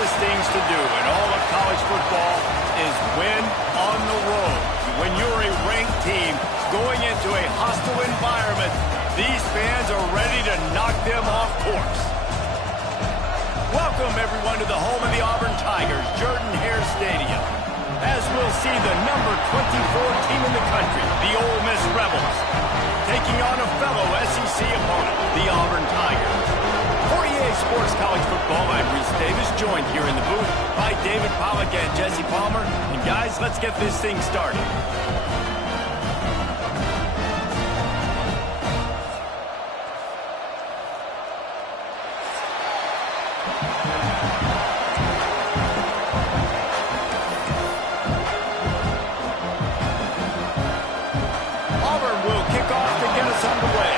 toughest things to do in all of college football is win on the road. When you're a ranked team going into a hostile environment, these fans are ready to knock them off course. Welcome, everyone, to the home of the Auburn Tigers, Jordan-Hare Stadium. As we'll see the number 24 team in the country, the Ole Miss Rebels, taking on a fellow SEC opponent, the Auburn Tigers. For EA Sports College Football, I'm Reese Davis, joined here in the booth by David Pollack and Jesse Palmer. And guys, let's get this thing started. Auburn will kick off to get us underway.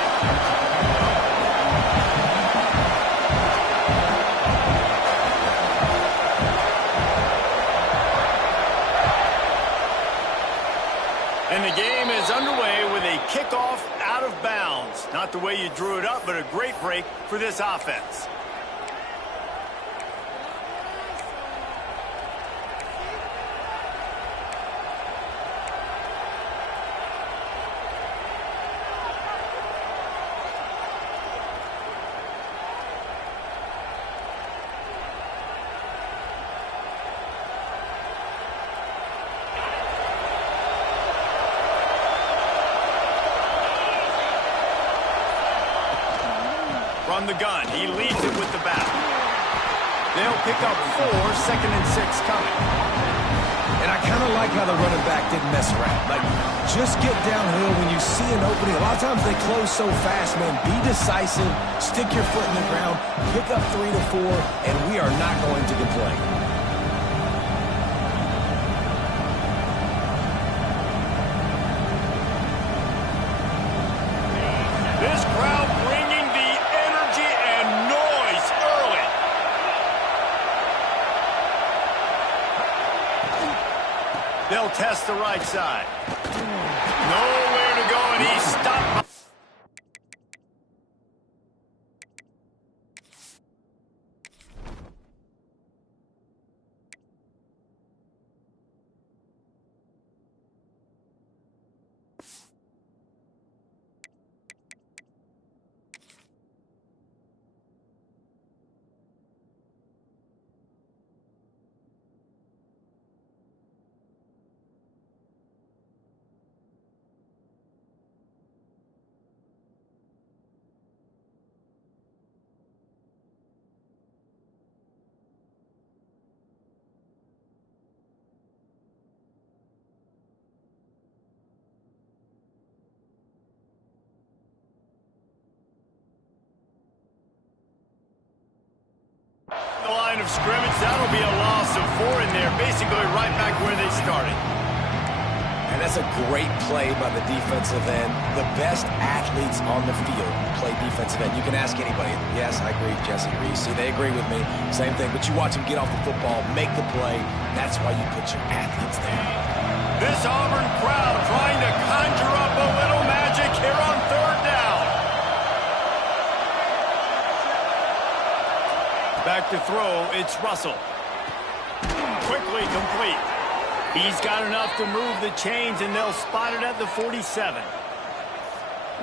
And the game is underway with a kickoff out of bounds. Not the way you drew it up, but a great break for this offense. From the gun, he leads it with the bat. They'll pick up 4, 2nd and 6 coming. And I kind of like how the running back didn't mess around. Like, just get downhill when you see an opening. A lot of times they close so fast, man. Be decisive, stick your foot in the ground, pick up 3 to 4, and we are not going to complain. This crowd bringing the energy and noise early. They'll test the right side. Nowhere to go, and he's stopped. The line of scrimmage, that'll be a loss of 4 in there, basically right back where they started. And that's a great play by the defensive end. The best athletes on the field play defensive end. You can ask anybody. Yes, I agree, Jesse Reese. See, they agree with me. Same thing. But you watch them get off the football, make the play. That's why you put your athletes there. This Auburn crowd trying to conjure up a little magic here on 3rd down. Back to throw, it's Russell. Quickly complete. He's got enough to move the chains, and they'll spot it at the 47.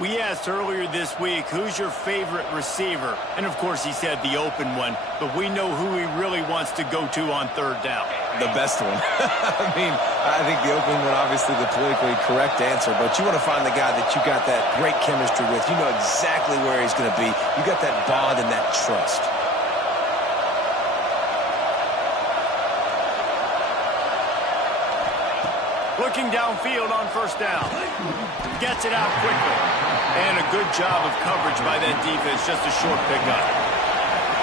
We asked earlier this week, who's your favorite receiver? And, of course, he said the open one, but we know who he really wants to go to on 3rd down. The best one. I mean, I think the open one, obviously the politically correct answer, but you want to find the guy that you got that great chemistry with. You know exactly where he's going to be. You got that bond and that trust. Looking downfield on 1st down. Gets it out quickly. And a good job of coverage by that defense. Just a short pickup.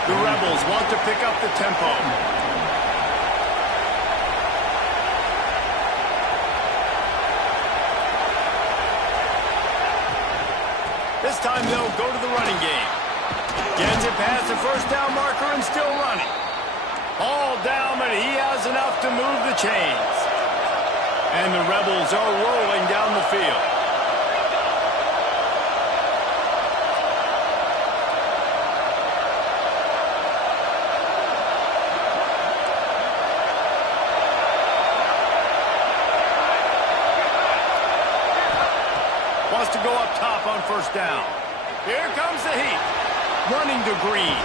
The Rebels want to pick up the tempo. This time they'll go to the running game. Gets it past the 1st down marker and still running. All down, but he has enough to move the chains. And the Rebels are rolling down the field. wants to go up top on first down. Here comes the heat. Running to Green.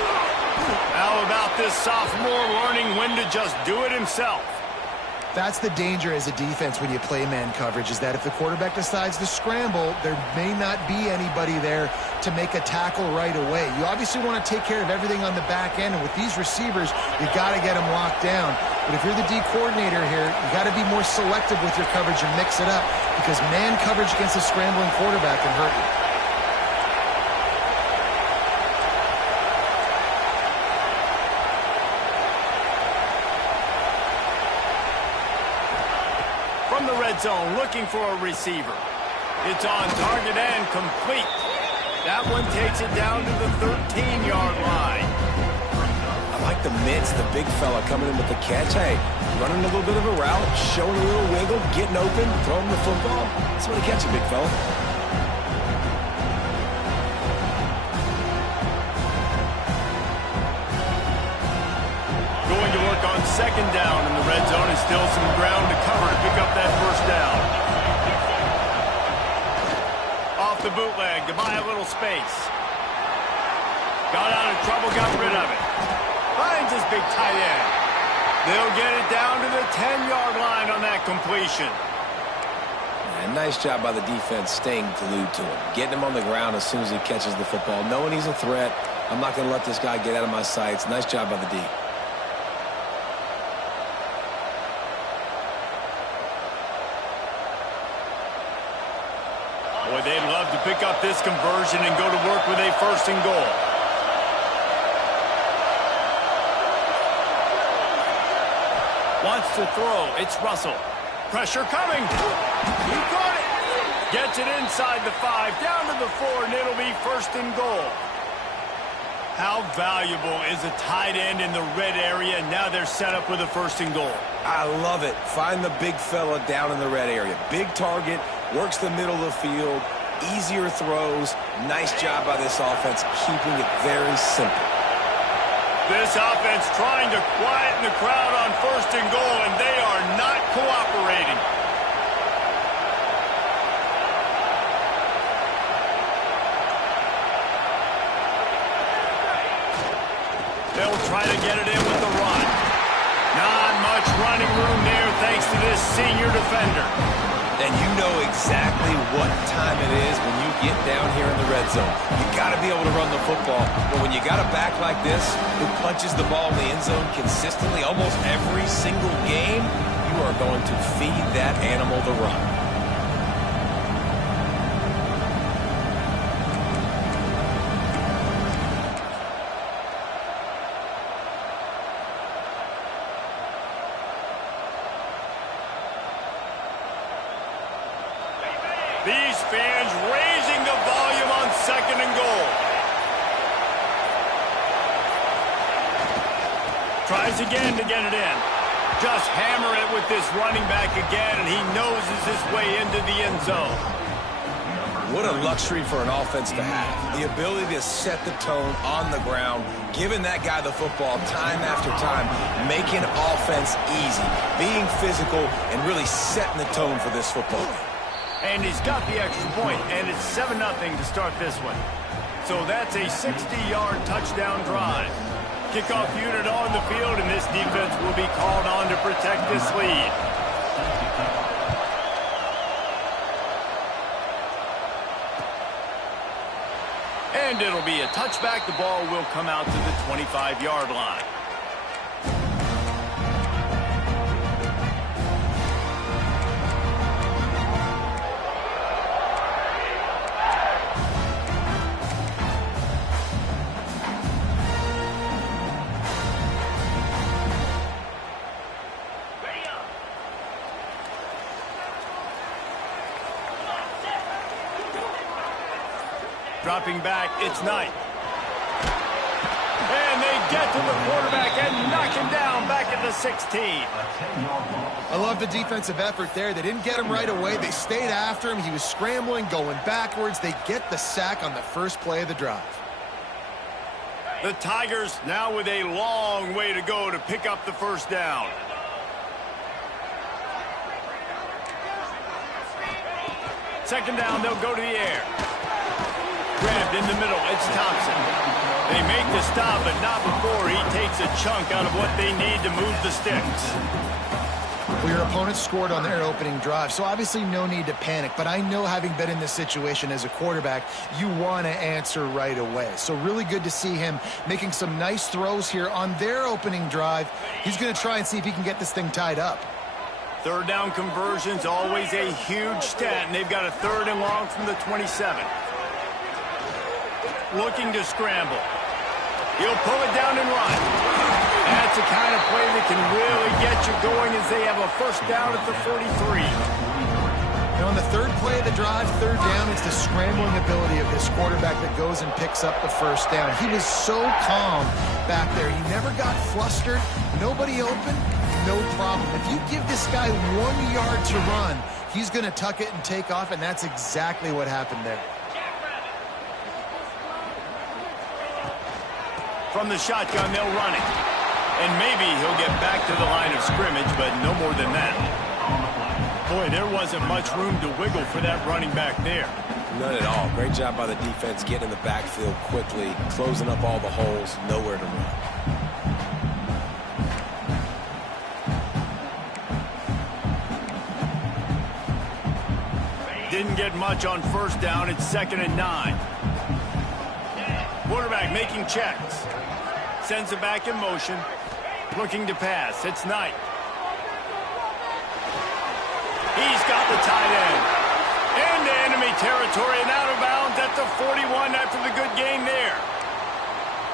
How about this sophomore learning when to just do it himself? That's the danger as a defense when you play man coverage, is that if the quarterback decides to scramble, there may not be anybody there to make a tackle right away. You obviously want to take care of everything on the back end, and with these receivers, you got to get them locked down. But if you're the D coordinator here, you got to be more selective with your coverage and mix it up, because man coverage against a scrambling quarterback can hurt you. From the red zone, looking for a receiver. It's on target and complete. That one takes it down to the 13-yard line. I like the mitts, the big fella coming in with the catch. Hey, running a little bit of a route, showing a little wiggle, getting open, throwing the football. That's when he catches it, big fella. Going to work on second down in the red zone, and still some ground to cover to pick up that first down. Off the bootleg to buy a little space. Got out of trouble, got rid of it. Finds his big tight end. They'll get it down to the 10-yard line on that completion. And nice job by the defense staying glued to him. Getting him on the ground as soon as he catches the football. Knowing he's a threat. I'm not going to let this guy get out of my sights. Nice job by the D. Boy, they'd love to pick up this conversion and go to work with a first and goal. Wants to throw. It's Russell. Pressure coming. He caught it. Gets it inside the 5, down to the 4, and it'll be first and goal. How valuable is a tight end in the red area, and now they're set up with a first and goal. I love it. Find the big fella down in the red area. Big target, works the middle of the field, easier throws. Nice job by this offense, keeping it very simple. This offense trying to quieten the crowd on first and goal, and they are not cooperating. They'll try to get it in with the run. Not much running room there thanks to this senior defender. And you know exactly what time it is when you get down here in the red zone. You got to be able to run the football. But when you got a back like this who punches the ball in the end zone consistently almost every single game, you are going to feed that animal the run. These fans raising the volume on second and goal. Tries again to get it in. Just hammer it with this running back again, and he noses his way into the end zone. What a luxury for an offense to have. The ability to set the tone on the ground, giving that guy the football time after time, making offense easy, being physical, and really setting the tone for this football game. And he's got the extra point, and it's 7-0 to start this one. So that's a 60-yard touchdown drive. Kickoff unit on the field, and this defense will be called on to protect this lead. And it'll be a touchback. The ball will come out to the 25-yard line. Dropping back, it's Knight. And they get to the quarterback and knock him down back at the 16. I love the defensive effort there. They didn't get him right away. They stayed after him. He was scrambling, going backwards. They get the sack on the first play of the drive. The Tigers now with a long way to go to pick up the first down. second down, they'll go to the air. Grabbed in the middle, it's Thompson. They make the stop, but not before he takes a chunk out of what they need to move the sticks. Well, your opponent scored on their opening drive, so obviously no need to panic. But I know, having been in this situation as a quarterback, you want to answer right away. So really good to see him making some nice throws here on their opening drive. He's going to try and see if he can get this thing tied up. Third down conversion's always a huge stat, and they've got a 3rd and long from the 27. Looking to scramble. He'll pull it down and run. That's the kind of play that can really get you going as they have a first down at the 43. And on the third play of the drive, third down, it's the scrambling ability of this quarterback that goes and picks up the first down. He was so calm back there. He never got flustered. Nobody open, no problem. If you give this guy 1 yard to run, he's going to tuck it and take off, and that's exactly what happened there. From the shotgun, they'll run it. And maybe he'll get back to the line of scrimmage, but no more than that. Boy, there wasn't much room to wiggle for that running back there. None at all. Great job by the defense getting in the backfield quickly, closing up all the holes, nowhere to run. Didn't get much on first down. It's 2nd and 9. Quarterback making checks. Sends it back in motion. Looking to pass. It's Knight. He's got the tight end. Into enemy territory and out of bounds at the 41 after the good game there.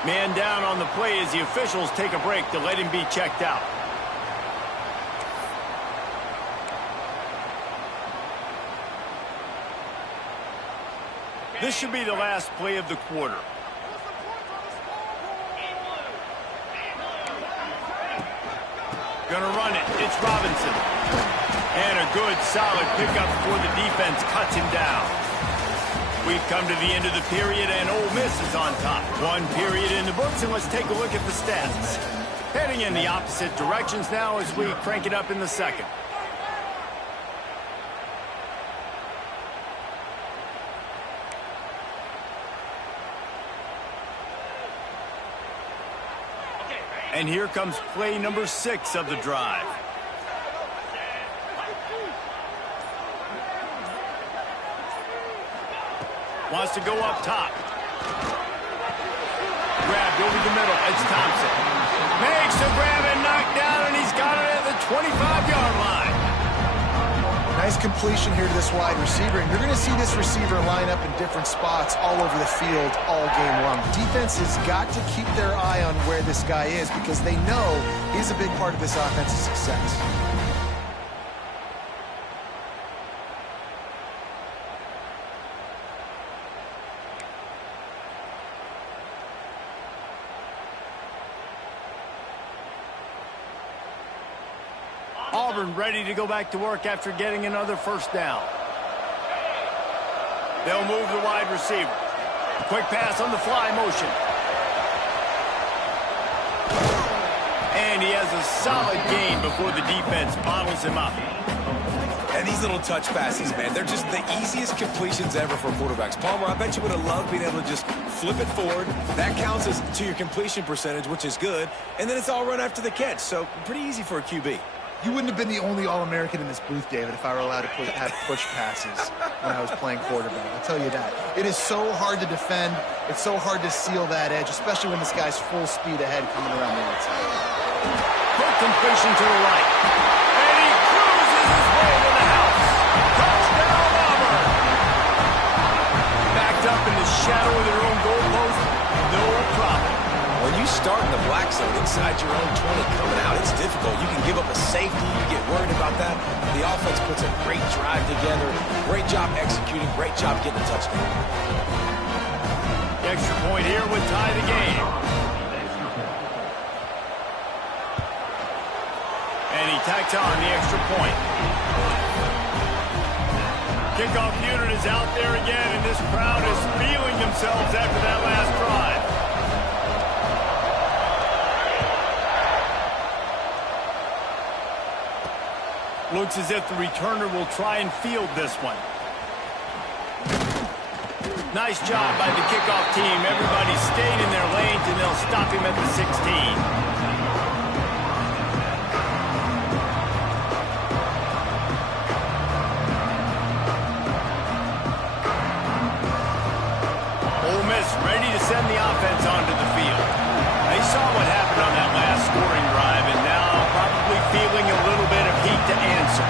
Man down on the play as the officials take a break to let him be checked out. This should be the last play of the quarter. Gonna run it. It's Robinson. And a good, solid pickup before the defense cuts him down. We've come to the end of the period, and Ole Miss is on top. 1 period in the books, and let's take a look at the stats. Heading in the opposite directions now as we crank it up in the second. And here comes play number 6 of the drive. Wants to go up top. Grabbed over the middle. It's Thompson. Makes the grab and knocked down, and he's got it at the 25-yard line. Nice completion here to this wide receiver, and you're going to see this receiver line up in different spots all over the field all game long. Defense has got to keep their eye on where this guy is because they know he's a big part of this offense's success. Auburn ready to go back to work after getting another first down. They'll move the wide receiver. Quick pass on the fly motion. And he has a solid gain before the defense bottles him up. And these little touch passes, man, they're just the easiest completions ever for quarterbacks. Palmer, I bet you would have loved being able to just flip it forward. That counts as to your completion percentage, which is good. And then it's all run after the catch, so pretty easy for a QB. You wouldn't have been the only All-American in this booth, David, if I were allowed to have push passes when I was playing quarterback. I'll tell you that. It is so hard to defend. It's so hard to seal that edge, especially when this guy's full speed ahead coming around the outside. Quick completion to the right. And he cruises his way to the house. Touchdown, Auburn. Backed up in the shadow of their own goalpost. No problem. When you start in the black zone inside your own 20 coming out, it's difficult. You can give up a safety. You get worried about that. The offense puts a great drive together. Great job executing. Great job getting a touchdown. The extra point here would tie the game. And he tacks on the extra point. Kickoff unit is out there again, and this crowd is feeling themselves after that last drive. Looks as if the returner will try and field this one. Nice job by the kickoff team. Everybody stayed in their lanes, and they'll stop him at the 16. Ready to send the offense onto the field. They saw what happened on that last scoring drive, and now probably feeling a little bit of heat to answer.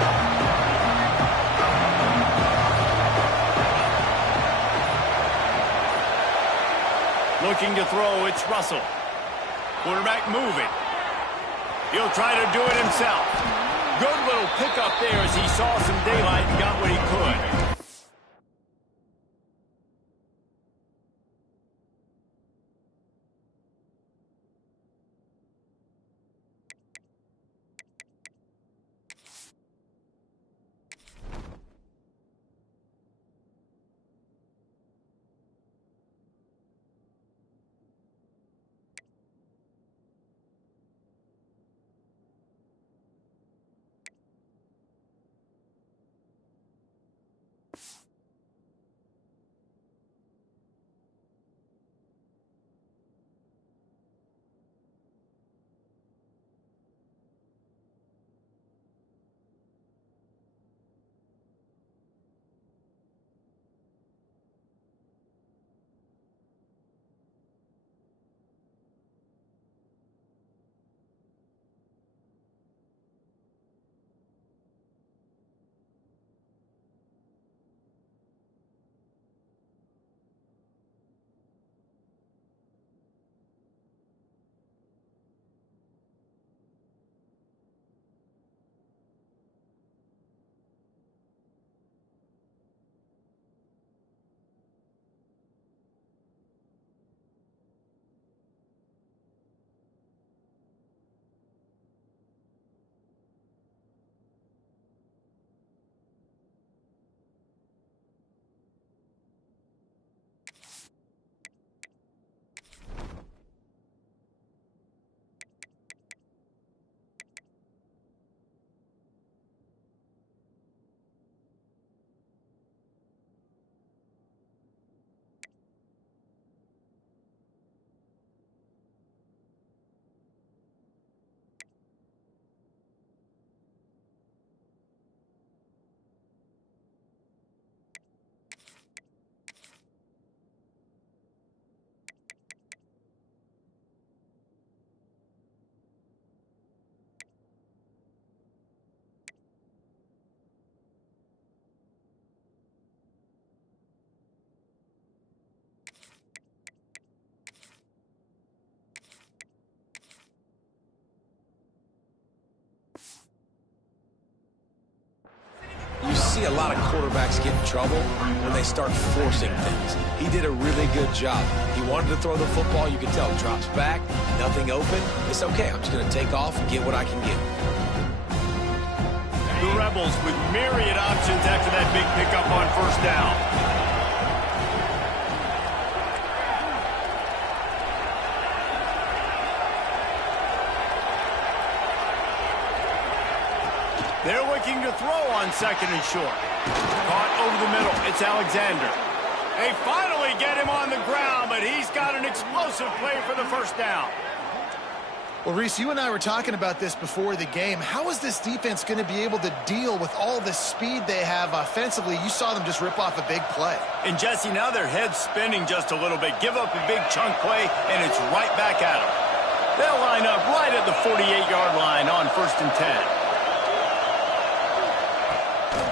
Looking to throw, it's Russell. Quarterback moving. He'll try to do it himself. Good little pickup there as he saw some daylight and got what he could. You see a lot of quarterbacks get in trouble when they start forcing things. He did a really good job. He wanted to throw the football. You can tell. Drops back, nothing open. It's okay. I'm just going to take off and get what I can get. The Rebels with myriad options after that big pickup on first down. They're looking to throw on second and short. Caught over the middle. It's Alexander. They finally get him on the ground, but he's got an explosive play for the first down. Well, Reese, you and I were talking about this before the game. How is this defense going to be able to deal with all the speed they have offensively? You saw them just rip off a big play. And, Jesse, now their head's spinning just a little bit. Give up a big chunk play, and it's right back at them. They'll line up right at the 48-yard line on 1st and 10.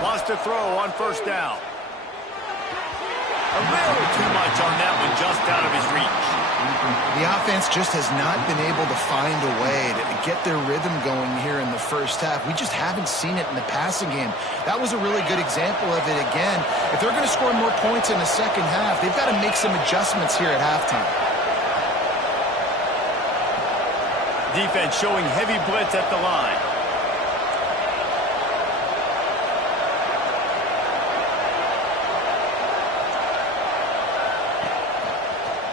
Wants to throw on first down. A little too much on that one, just out of his reach. The offense just has not been able to find a way to get their rhythm going here in the first half. We just haven't seen it in the passing game. That was a really good example of it again. If they're going to score more points in the second half, they've got to make some adjustments here at halftime. Defense showing heavy blitz at the line.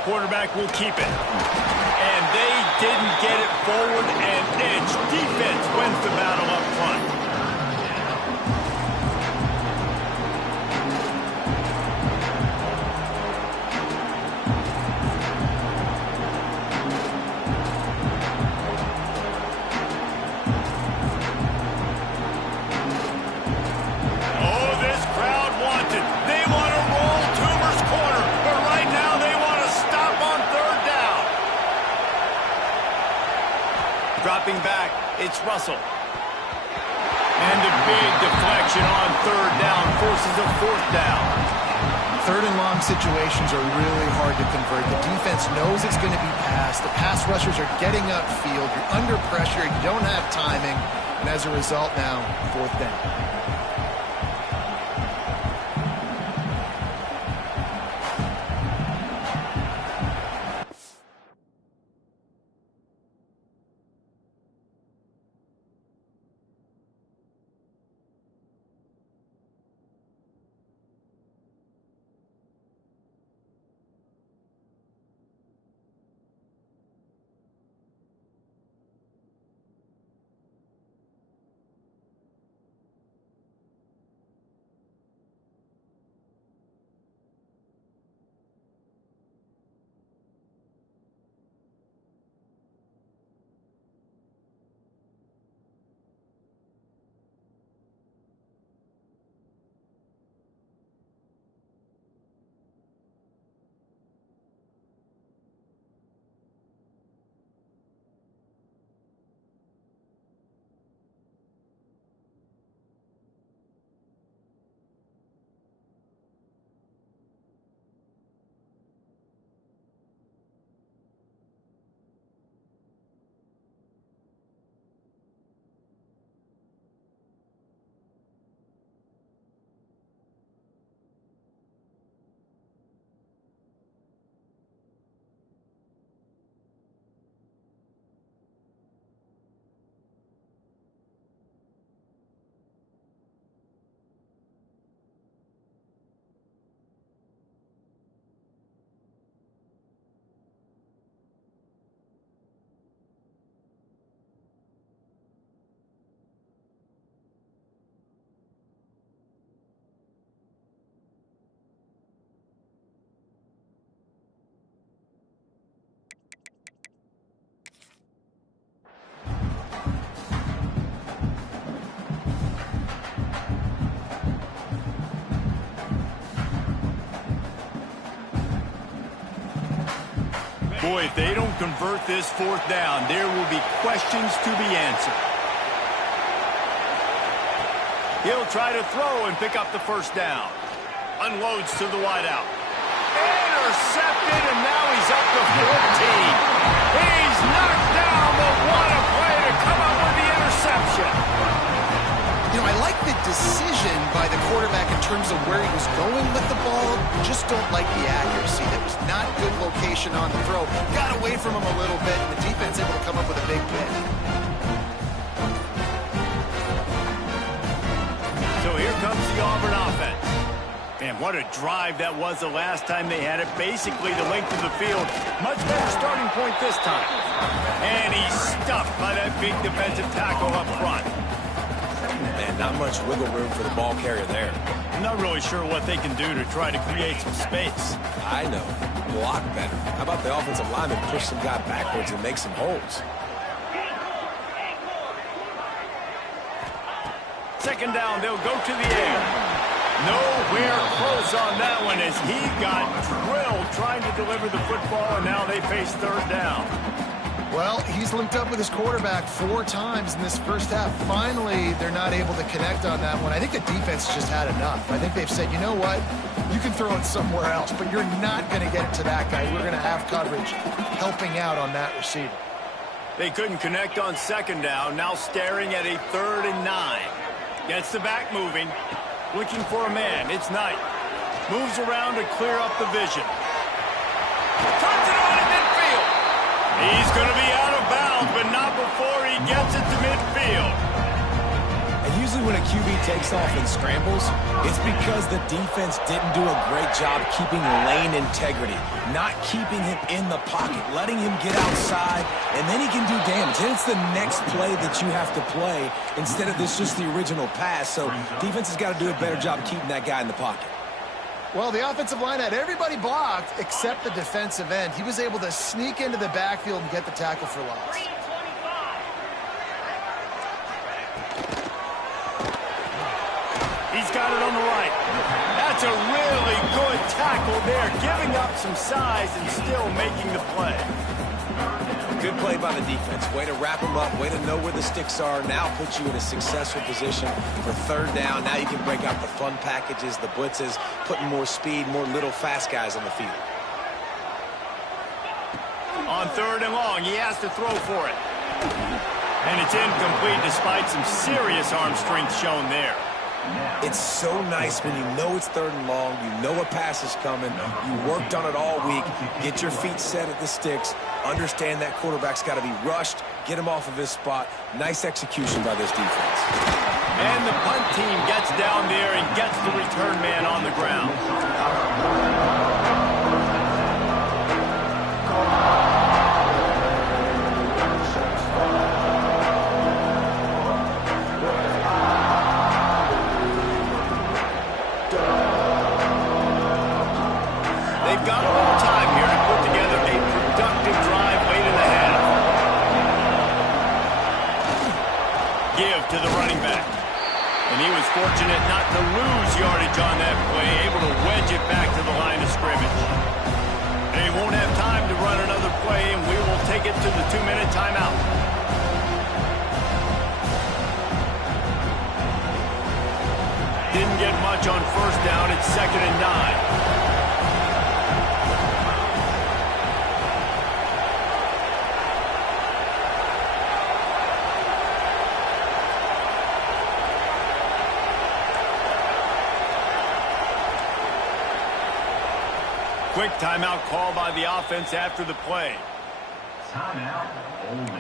Quarterback will keep it. And they didn't get it forward and edge. Defense wins the battle up front. hustle. And a big deflection on third down forces a fourth down. Third and long situations are really hard to convert. The defense knows it's going to be passed. The pass rushers are getting upfield. You're under pressure. You don't have timing. And as a result now, fourth down. Boy, if they don't convert this fourth down, there will be questions to be answered. He'll try to throw and pick up the first down. Unloads to the wideout. Intercepted, and now he's up to 14. He's knocked down, but what a play to come up with the interception. You know, I like the decision by the quarterback in terms of where he was going with the ball. Just don't like the accuracy. That was not good location on the throw. Got away from him a little bit, and the defense able to come up with a big pick. So here comes the Auburn offense. And what a drive that was the last time they had it. Basically the length of the field. Much better starting point this time. And he's stuffed by that big defensive tackle up front. Man, not much wiggle room for the ball carrier there. I'm not really sure what they can do to try to create some space. I know. Block better. How about the offensive lineman push some guy backwards and make some holes? Second down, they'll go to the air. Nowhere close on that one as he got drilled trying to deliver the football, and now they face third down. Well, he's linked up with his quarterback 4 times in this first half. Finally, they're not able to connect on that one. I think the defense just had enough. I think they've said, you know what? You can throw it somewhere else, but you're not going to get it to that guy. We're going to have coverage helping out on that receiver. They couldn't connect on second down. Now staring at a 3rd and 9. Gets the back moving. Looking for a man. It's Knight. Moves around to clear up the vision. Turns it on in midfield. He's going to be out of bounds, but not before he gets it to midfield. And usually when a QB takes off and scrambles, it's because the defense didn't do a great job keeping lane integrity, not keeping him in the pocket, letting him get outside, and then he can do damage. Then it's the next play that you have to play instead of this just the original pass. So defense has got to do a better job keeping that guy in the pocket. Well, the offensive line had everybody blocked except the defensive end. He was able to sneak into the backfield and get the tackle for loss. He's got it on the right. That's a really good tackle there, giving up some size and still making the play. Good play by the defense. Way to wrap them up. Way to know where the sticks are. Now puts you in a successful position for third down. Now you can break out the fun packages, the blitzes, putting more speed, more little fast guys on the field. On 3rd and long, he has to throw for it. And it's incomplete despite some serious arm strength shown there. It's so nice when you know it's 3rd and long, you know a pass is coming, you worked on it all week, get your feet set at the sticks, understand that quarterback's got to be rushed, get him off of his spot. Nice execution by this defense. And the punt team gets down there and gets the return man on the ground. They've got a little time here to put together a productive drive late in the half. Give to the running back. And he was fortunate not to lose yardage on that play, able to wedge it back to the line of scrimmage. They won't have time to run another play, and we will take it to the 2-minute timeout. Didn't get much on 1st down. It's 2nd and 9. Quick timeout call by the offense after the play. Timeout, Ole Miss.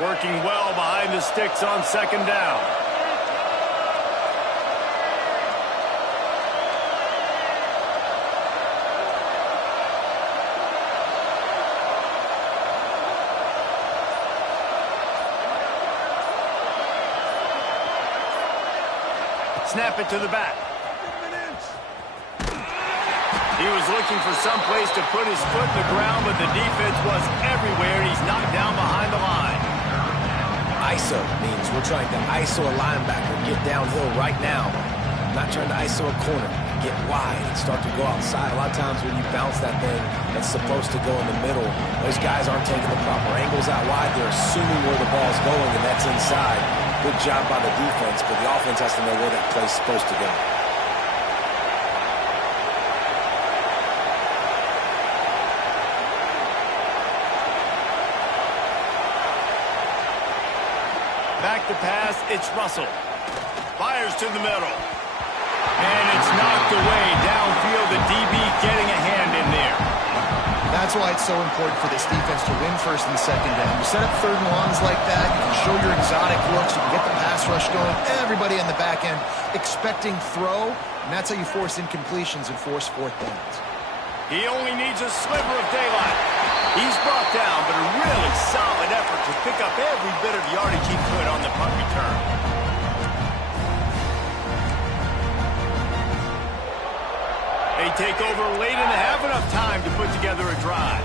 Working well behind the sticks on 2nd down. Snap it to the back. He was looking for some place to put his foot in the ground, but the defense was everywhere, and he's knocked down behind the line. ISO means we're trying to ISO a linebacker, get downhill right now. Not trying to ISO a corner, get wide and start to go outside. A lot of times when you bounce that thing that's supposed to go in the middle, those guys aren't taking the proper angles out wide. They're assuming where the ball's going, and that's inside. Good job by the defense, but the offense has to know where that play's supposed to go. Back to pass, it's Russell. Fires to the middle. And it's knocked away downfield, the DB getting a hand in there. That's why it's so important for this defense to win 1st and 2nd down. You set up 3rd and longs like that, you can show your exotic looks, you can get the pass rush going, everybody in the back end expecting throw, and that's how you force incompletions and force 4th downs. He only needs a sliver of daylight. He's brought down, but a really solid effort to pick up every bit of yardage he could on the punt return. They take over late in the half, enough time to put together a drive.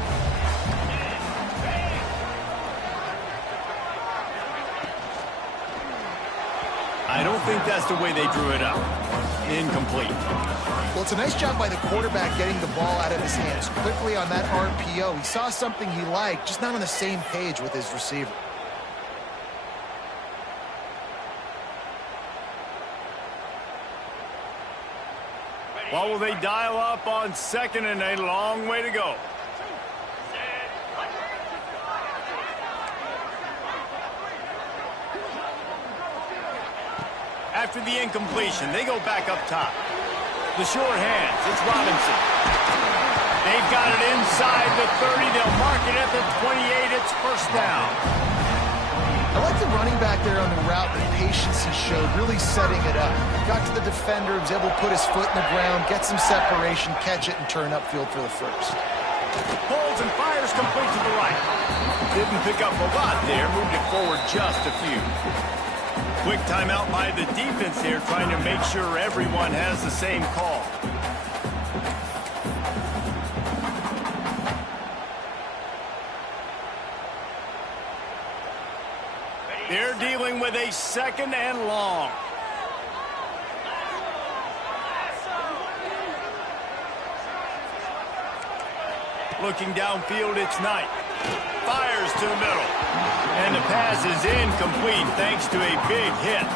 I don't think that's the way they drew it up. Incomplete. Well, it's a nice job by the quarterback getting the ball out of his hands quickly on that RPO. He saw something he liked, just not on the same page with his receiver. What will they dial up on 2nd and a long way to go? After the incompletion, they go back up top. The short hands, it's Robinson. They've got it inside the 30. They'll mark it at the 28. It's 1st down. I like the running back there on the route, the patience he showed, really setting it up. Got to the defender, was able to put his foot in the ground, get some separation, catch it, and turn upfield for the 1st. Pulls and fires complete to the right. Didn't pick up a lot there, moved it forward just a few. Quick timeout by the defense here, trying to make sure everyone has the same call. they're dealing with a 2nd and long. Looking downfield, it's Knight. Fires to the middle. And the pass is incomplete thanks to a big hit.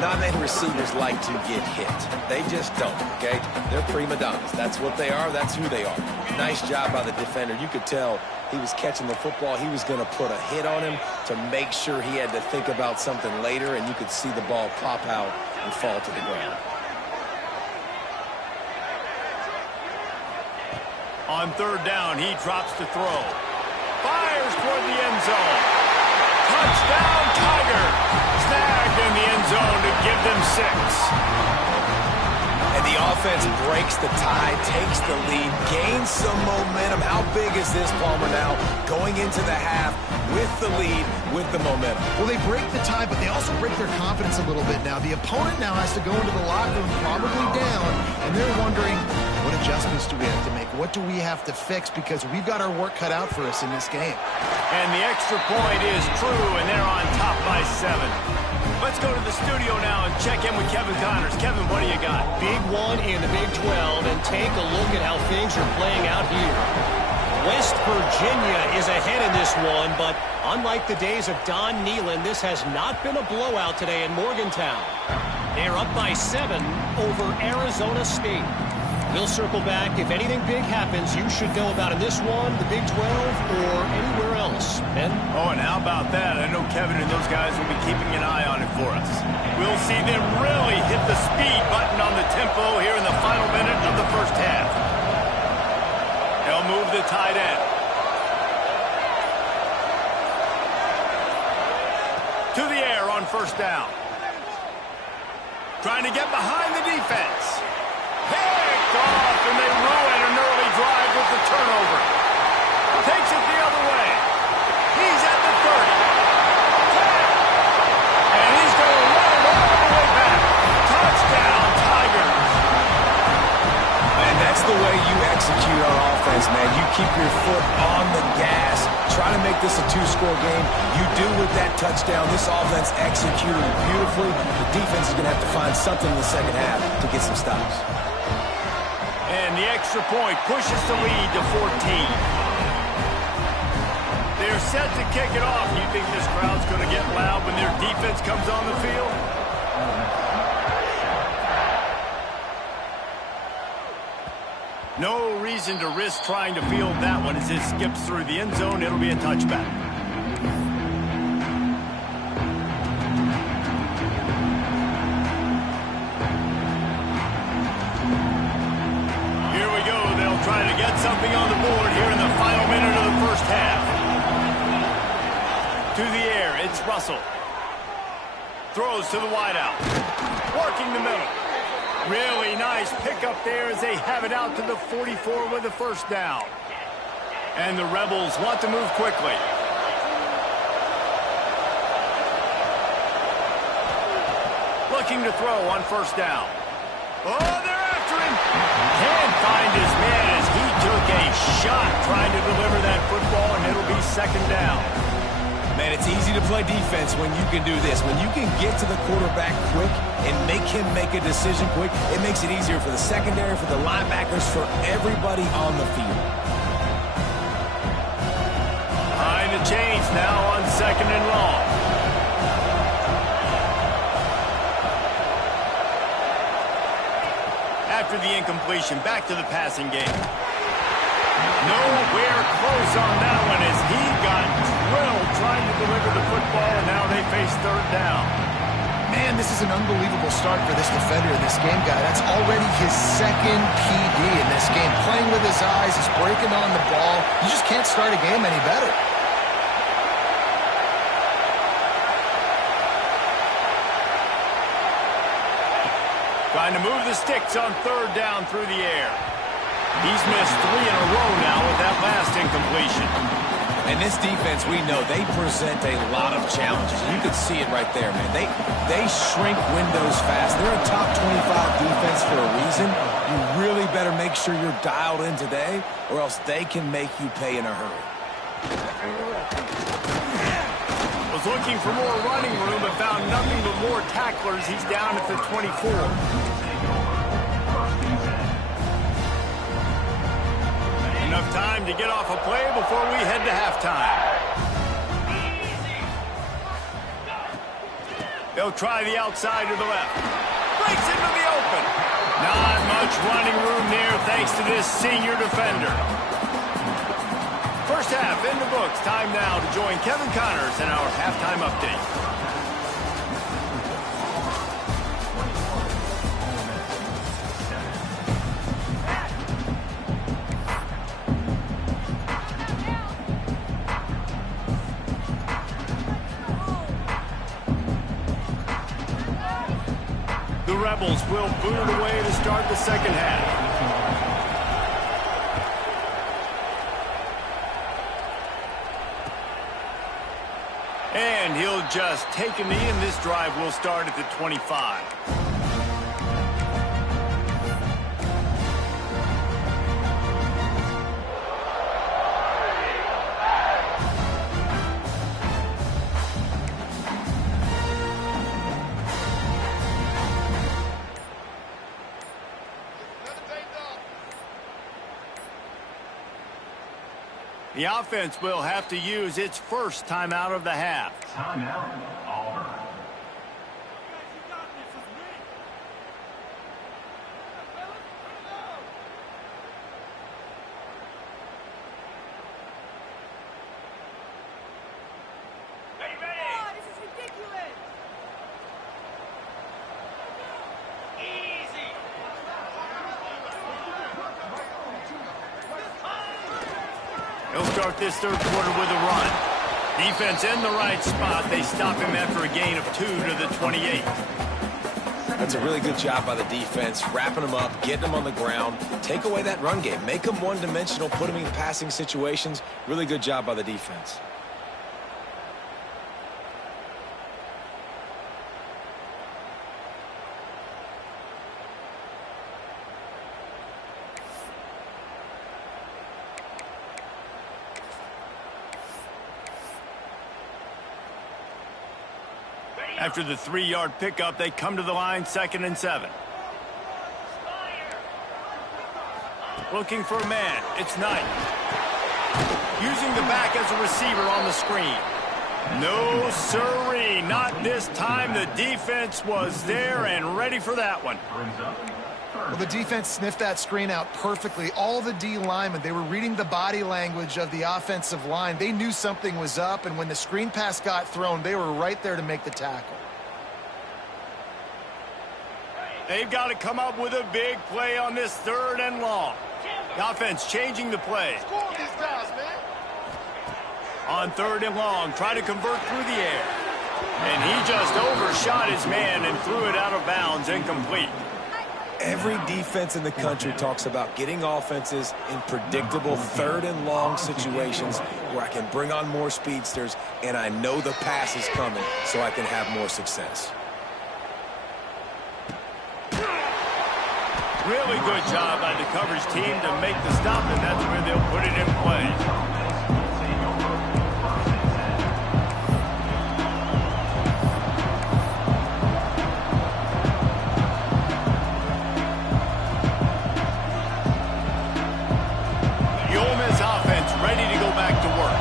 Not many receivers like to get hit. They just don't, okay? They're prima donnas. That's what they are. That's who they are. Nice job by the defender. You could tell he was catching the football. He was going to put a hit on him to make sure he had to think about something later, and you could see the ball pop out and fall to the ground. On 3rd down, he drops to throw. Fires toward the end zone. Touchdown, Tiger. Snagged in the end zone to give them 6. And the offense breaks the tie, takes the lead, gains some momentum. How big is this, Palmer, now? Going into the half with the lead, with the momentum. Well, they break the tie, but they also break their confidence a little bit now. The opponent now has to go into the locker room probably down, and they're wondering, what adjustments do we have to make? What do we have to fix? Because we've got our work cut out for us in this game. And the extra point is true, and they're on top by 7. Let's go to the studio now and check in with Kevin Connors. Kevin, what do you got? Big one in the Big 12, and take a look at how things are playing out here. West Virginia is ahead in this one, but unlike the days of Don Nehlen, this has not been a blowout today in Morgantown. They're up by 7 over Arizona State. We'll circle back. If anything big happens, you should know about in this one, the Big 12, or anywhere else. Ben? Oh, and how about that? I know Kevin and those guys will be keeping an eye on it for us. We'll see them really hit the speed button on the tempo here in the final minute of the first half. They'll move the tight end. To the air on 1st down. Trying to get behind the defense. Picked off, and they ruin an early drive with the turnover. Takes it the other way. He's at the 30. And he's going to run it all the way back. Touchdown, Tigers. And that's the way you execute on offense, man. You keep your foot on the gas. Try to make this a 2-score game. You do with that touchdown. This offense executed beautifully. The defense is going to have to find something in the second half to get some stops. And the extra point pushes the lead to 14. They're set to kick it off. You think this crowd's going to get loud when their defense comes on the field? No reason to risk trying to field that one as it skips through the end zone. It'll be a touchback. Trying to get something on the board here in the final minute of the first half. To the air, it's Russell. Throws to the wideout. Working the middle. Really nice pickup there as they have it out to the 44 with the 1st down. And the Rebels want to move quickly. Looking to throw on 1st down. Oh, they're after him. Can't find his man as he took a shot trying to deliver that football, and it'll be 2nd down. Man, it's easy to play defense when you can do this. When you can get to the quarterback quick and make him make a decision quick, it makes it easier for the secondary, for the linebackers, for everybody on the field. Behind the chains now on 2nd and long. After the incompletion, back to the passing game. Nowhere close on that one as he got drilled trying to deliver the football, and now they face 3rd down. Man, this is an unbelievable start for this defender in this game, guy. That's already his 2nd PD in this game. Playing with his eyes, he's breaking on the ball. You just can't start a game any better. Trying to move the sticks on 3rd down through the air. He's missed 3 in a row now with that last incompletion. And this defense, we know, they present a lot of challenges. You can see it right there, man. They shrink windows fast. They're a top 25 defense for a reason. You really better make sure you're dialed in today, or else they can make you pay in a hurry. Was looking for more running room, but found nothing but more tacklers. He's down at the 24. Enough time to get off a play before we head to halftime. They'll try the outside to the left. Breaks into the open. Not much running room there thanks to this senior defender. First half in the books. Time now to join Kevin Connors in our halftime update. The Rebels will boot it away to start the second half. And he'll just take a knee, and this drive will start at the 25. The offense will have to use its first timeout of the half. Timeout, Auburn. Oh, this is ridiculous. Easy. He'll start this third quarter with a run. Defense in the right spot. They stop him after a gain of 2 to the 28. That's a really good job by the defense, wrapping him up, getting him on the ground. Take away that run game. Make him one-dimensional, put him in passing situations. Really good job by the defense. After the 3-yard pickup, they come to the line, 2nd and 7. Looking for a man. It's Knight. Using the back as a receiver on the screen. No siree, not this time. The defense was there and ready for that one. Well, the defense sniffed that screen out perfectly. All the D linemen, they were reading the body language of the offensive line. They knew something was up, and when the screen pass got thrown, they were right there to make the tackle. They've got to come up with a big play on this 3rd and long. The offense changing the play. Score these guys, man. On 3rd and long, try to convert through the air. And he just overshot his man and threw it out of bounds, incomplete. Every defense in the country talks about getting offenses in predictable 3rd and long situations where I can bring on more speedsters and I know the pass is coming so I can have more success. Really good job by the coverage team to make the stop, and that's where they'll put it in play. Ready to go back to work.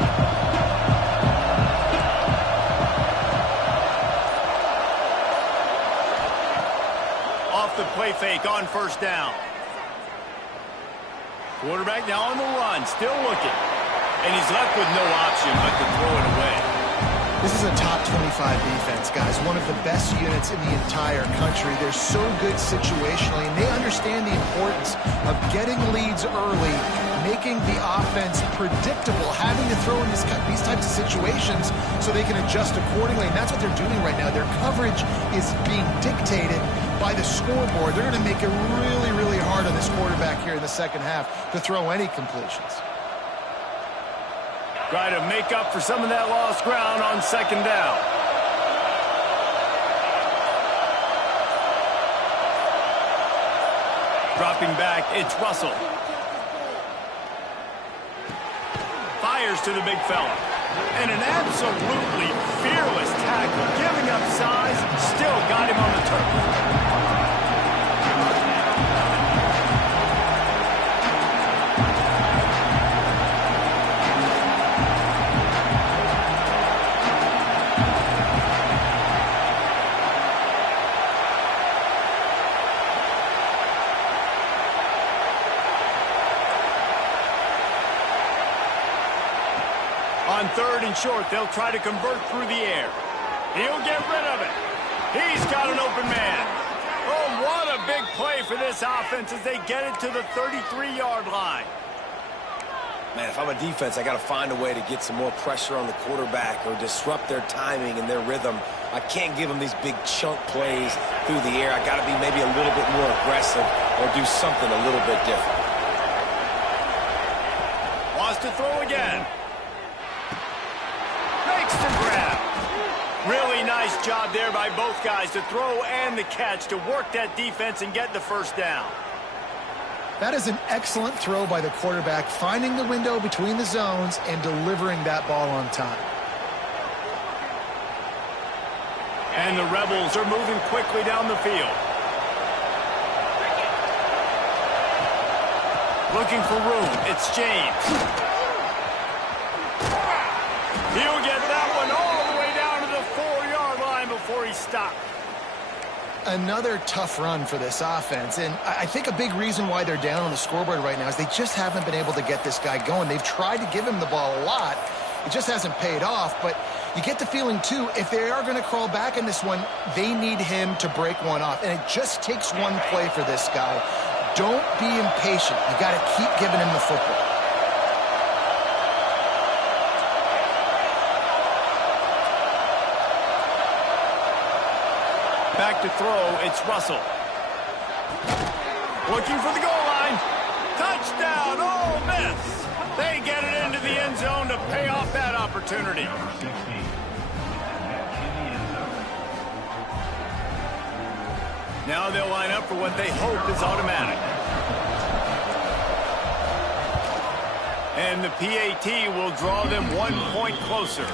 Off the play fake on 1st down. Quarterback now on the run, still looking. And he's left with no option but to throw it away. This is a top 25 defense, guys. One of the best units in the entire country. They're so good situationally, and they understand the importance of getting leads early, making the offense predictable, having to throw in these types of situations so they can adjust accordingly. And that's what they're doing right now. Their coverage is being dictated by the scoreboard. They're going to make it really, really hard on this quarterback here in the second half to throw any completions. Try to make up for some of that lost ground on 2nd down. Dropping back, it's Russell. Fires to the big fella. And an absolutely fearless tackle, giving up size, still got him on the turf. On 3rd and short, they'll try to convert through the air. He'll get rid of it. He's got an open man. Oh, what a big play for this offense as they get it to the 33-yard line. Man, if I'm a defense, I got to find a way to get some more pressure on the quarterback or disrupt their timing and their rhythm. I can't give them these big chunk plays through the air. I got to be maybe a little bit more aggressive or do something a little bit different. Wants to throw again. Makes the grab. Really nice job there by both guys to throw and the catch to work that defense and get the first down. That is an excellent throw by the quarterback, finding the window between the zones and delivering that ball on time. And the Rebels are moving quickly down the field. Looking for room. It's James. He'll get that one all the way down to the 4-yard line before he stopped. Another tough run for this offense, and I think a big reason why they're down on the scoreboard right now is they just haven't been able to get this guy going. They've tried to give him the ball a lot. It just hasn't paid off, but you get the feeling, too, if they are going to crawl back in this one, they need him to break one off, and it just takes one play for this guy. Don't be impatient. You got to keep giving him the football. Back to throw, it's Russell. Looking for the goal line. Touchdown, Ole Miss. They get it into the end zone to pay off that opportunity. Now they'll line up for what they hope is automatic. And the PAT will draw them 1 point closer.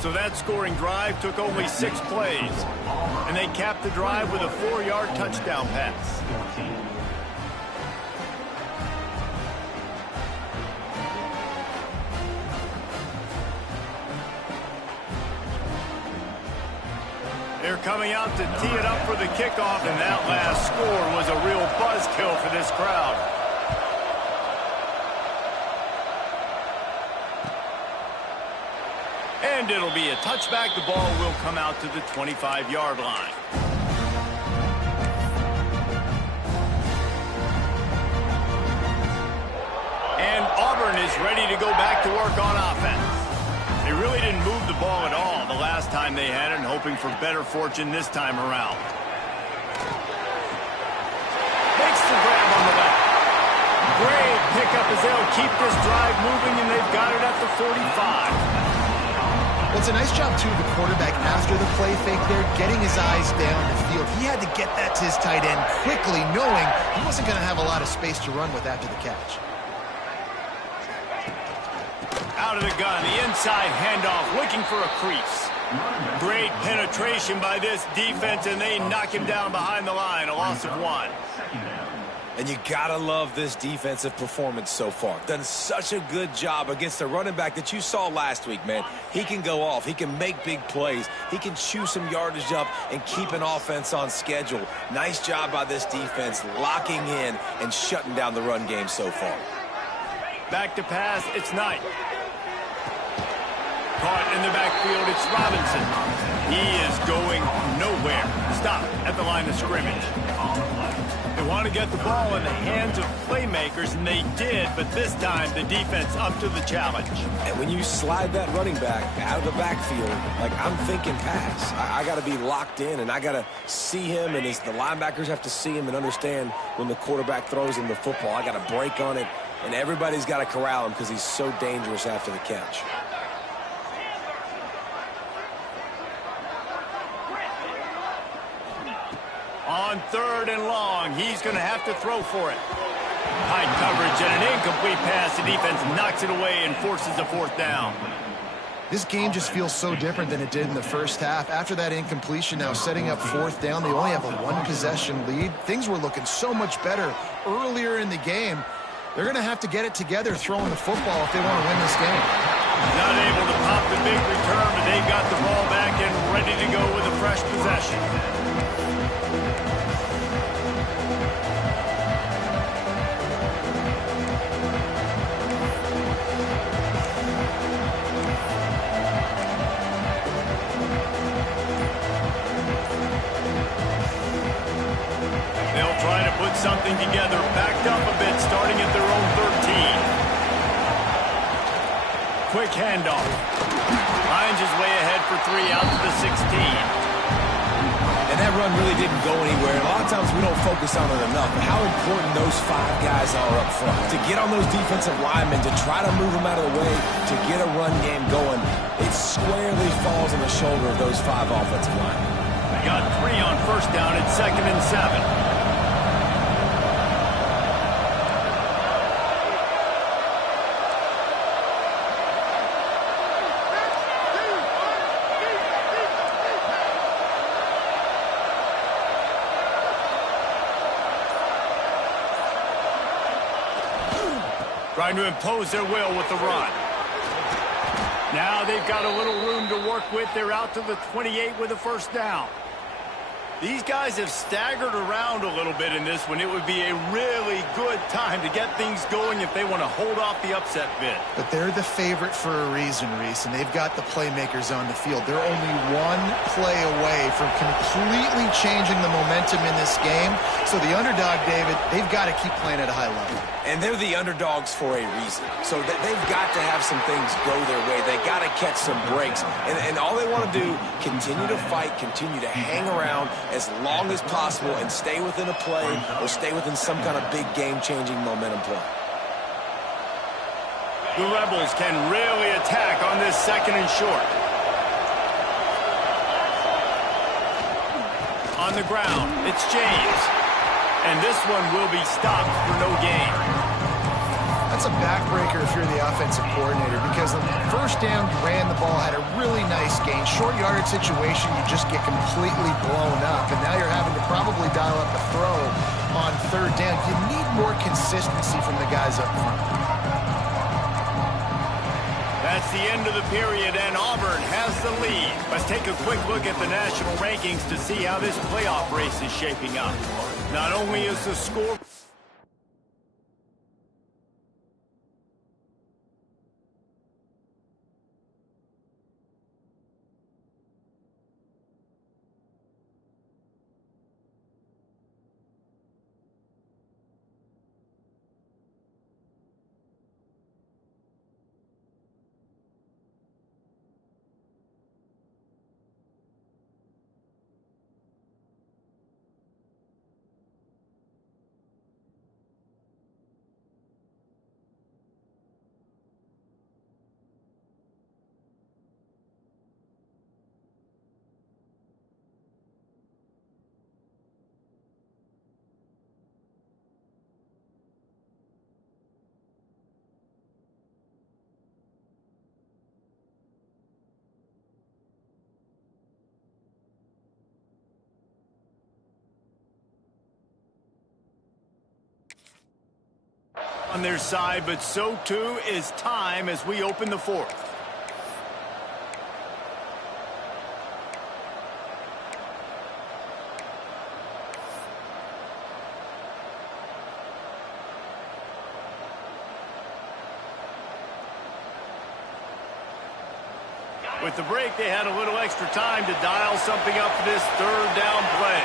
So that scoring drive took only 6 plays. And they capped the drive with a 4-yard touchdown pass. They're coming out to tee it up for the kickoff, and that last score was a real buzzkill for this crowd. And it'll be a touchback. The ball will come out to the 25-yard line. And Auburn is ready to go back to work on offense. They really didn't move the ball at all the last time they had it, and hoping for better fortune this time around. Makes the grab on the left. Great pickup as they'll keep this drive moving, and they've got it at the 45. Well, it's a nice job, too, the quarterback after the play fake there, getting his eyes down the field. He had to get that to his tight end quickly, knowing he wasn't going to have a lot of space to run with after the catch. Out of the gun, the inside handoff, looking for a crease. Great penetration by this defense, and they knock him down behind the line, a loss of 1. And you gotta love this defensive performance so far. Done such a good job against the running back that you saw last week, man. He can go off. He can make big plays. He can chew some yardage up and keep an offense on schedule. Nice job by this defense locking in and shutting down the run game so far. Back to pass, it's Knight. Caught in the backfield, it's Robinson. He is going nowhere. Stop at the line of scrimmage. They want to get the ball in the hands of playmakers, and they did, but this time the defense up to the challenge. And when you slide that running back out of the backfield, like I'm thinking pass, I got to be locked in, and I got to see him, and as the linebackers have to see him and understand when the quarterback throws him the football, I got to break on it, and everybody's got to corral him because he's so dangerous after the catch. On 3rd and long, he's going to have to throw for it. High coverage and an incomplete pass. The defense knocks it away and forces a 4th down. This game just feels so different than it did in the first half. After that incompletion, now setting up fourth down, they only have a one-possession lead. Things were looking so much better earlier in the game. They're going to have to get it together throwing the football if they want to win this game. Not able to pop the big return, but they've got the ball back and ready to go with a fresh possession. They'll try to put something together, backed up a bit, starting at their own 13. Quick handoff. Hines is way ahead for 3 out to the 16. And that run really didn't go anywhere. A lot of times we don't focus on it enough. How important those 5 guys are up front. To get on those defensive linemen, to try to move them out of the way, to get a run game going, it squarely falls on the shoulder of those 5 offensive linemen. Got 3 on first down at 2nd and 7. Trying to impose their will with the run. Now they've got a little room to work with. They're out to the 28 with a first down. These guys have staggered around a little bit in this one. It would be a really good time to get things going if they want to hold off the upset bid. But they're the favorite for a reason, Reese, and they've got the playmakers on the field. They're only one play away from completely changing the momentum in this game. So the underdog, David, they've got to keep playing at a high level. And they're the underdogs for a reason. So they've got to have some things go their way. They got to catch some breaks. And all they want to do, continue to fight, continue to hang around as long as possible and stay within a play or stay within some kind of big game-changing momentum play. The Rebels can really attack on this 2nd and short. On the ground, it's James. And this one will be stopped for no gain. That's a backbreaker if you're the offensive coordinator, because on the first down, you ran the ball, had a really nice gain. Short yardage situation, you just get completely blown up. And now you're having to probably dial up a throw on 3rd down. You need more consistency from the guys up front. That's the end of the period, and Auburn has the lead. Let's take a quick look at the national rankings to see how this playoff race is shaping up. Not only is the score... on their side, but so too is time as we open the 4th. With the break, they had a little extra time to dial something up for this 3rd down play.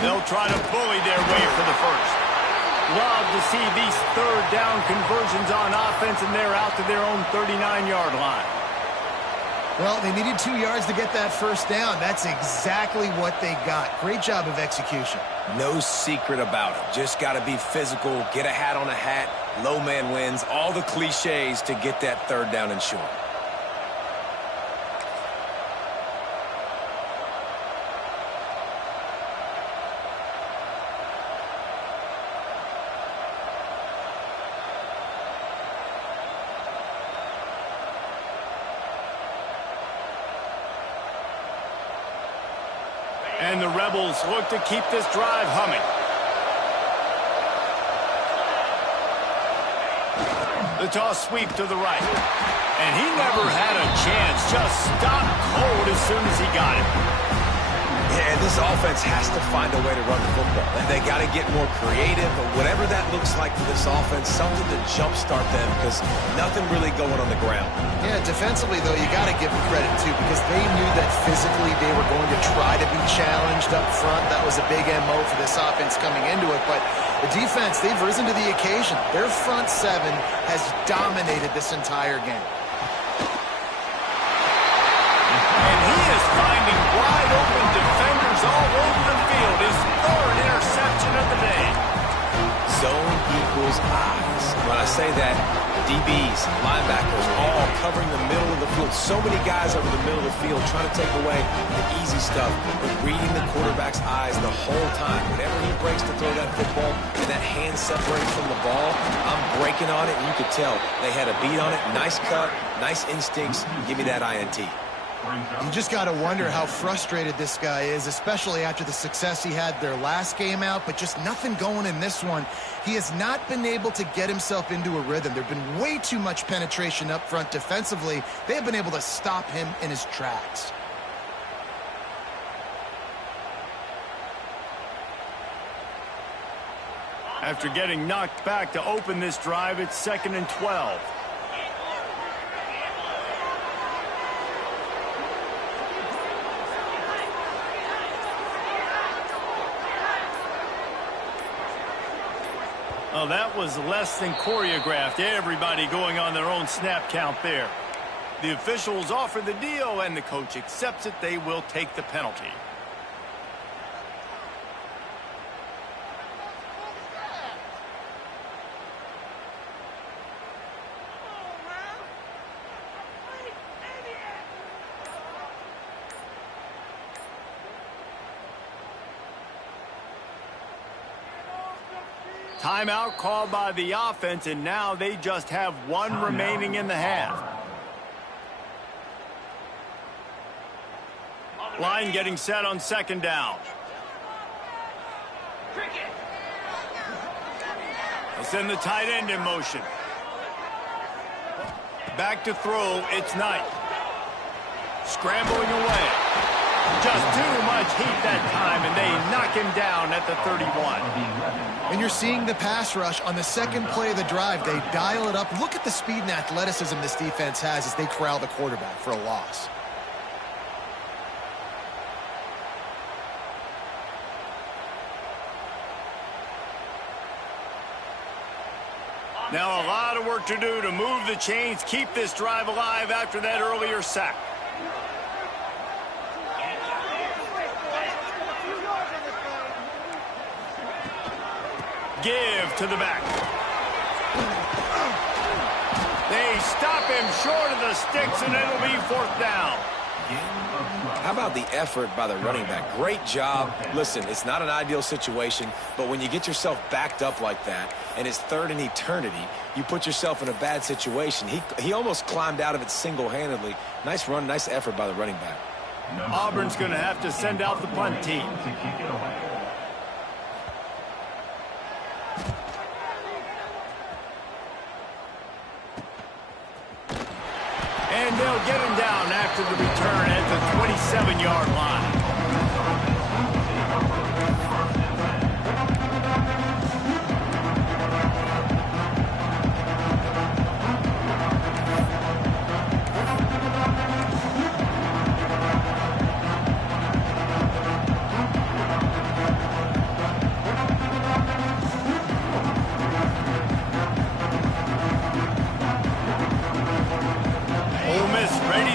They'll try to bully their way for the first. Love to see these 3rd down conversions on offense, and they're out to their own 39-yard line. Well, they needed 2 yards to get that first down. That's exactly what they got. Great job of execution. No secret about it. Just got to be physical, get a hat on a hat, low man wins, all the cliches to get that 3rd down and short. And the Rebels look to keep this drive humming. The toss sweep to the right. And he never had a chance. Just stopped cold as soon as he got it. Yeah, and this offense has to find a way to run the football. They got to get more creative, but whatever that looks like for this offense, something to jumpstart them because nothing really going on the ground. Yeah, defensively, though, you got to give them credit, too, because they knew that physically they were going to try to be challenged up front. That was a big MO for this offense coming into it, but the defense, they've risen to the occasion. Their front seven has dominated this entire game. And he is finding wide open defenders all over the field. His third interception of the day. Zone equals eyes. When I say that, DBs, linebackers, all covering the middle of the field. So many guys over the middle of the field trying to take away the easy stuff, but reading the quarterback's eyes the whole time. Whenever he breaks to throw that football and that hand separates from the ball, I'm breaking on it, and you could tell they had a beat on it. Nice cut, nice instincts. Give me that INT. You just got to wonder how frustrated this guy is, especially after the success he had their last game out, but just nothing going in this one. He has not been able to get himself into a rhythm. There have been way too much penetration up front defensively. They have been able to stop him in his tracks. After getting knocked back to open this drive, it's 2nd and 12. Oh, that was less than choreographed. Everybody going on their own snap count there. The officials offer the deal, and the coach accepts it. They will take the penalty. Timeout called by the offense, and now they just have one remaining in the half. Line getting set on 2nd down. They send the tight end in motion. Back to throw, it's Knight. Scrambling away. Just too much heat that time, and they knock him down at the 31. And you're seeing the pass rush on the second play of the drive. They dial it up. Look at the speed and athleticism this defense has as they corral the quarterback for a loss. Now a lot of work to do to move the chains, keep this drive alive after that earlier sack. Give to the back. They stop him short of the sticks, and it'll be 4th down. How about the effort by the running back? Great job. Listen, it's not an ideal situation, but when you get yourself backed up like that, and it's 3rd and eternity, you put yourself in a bad situation. He almost climbed out of it single-handedly. Nice run, nice effort by the running back. Auburn's going to have to send out the punt team. And they'll get him down after the return at the 27-yard line.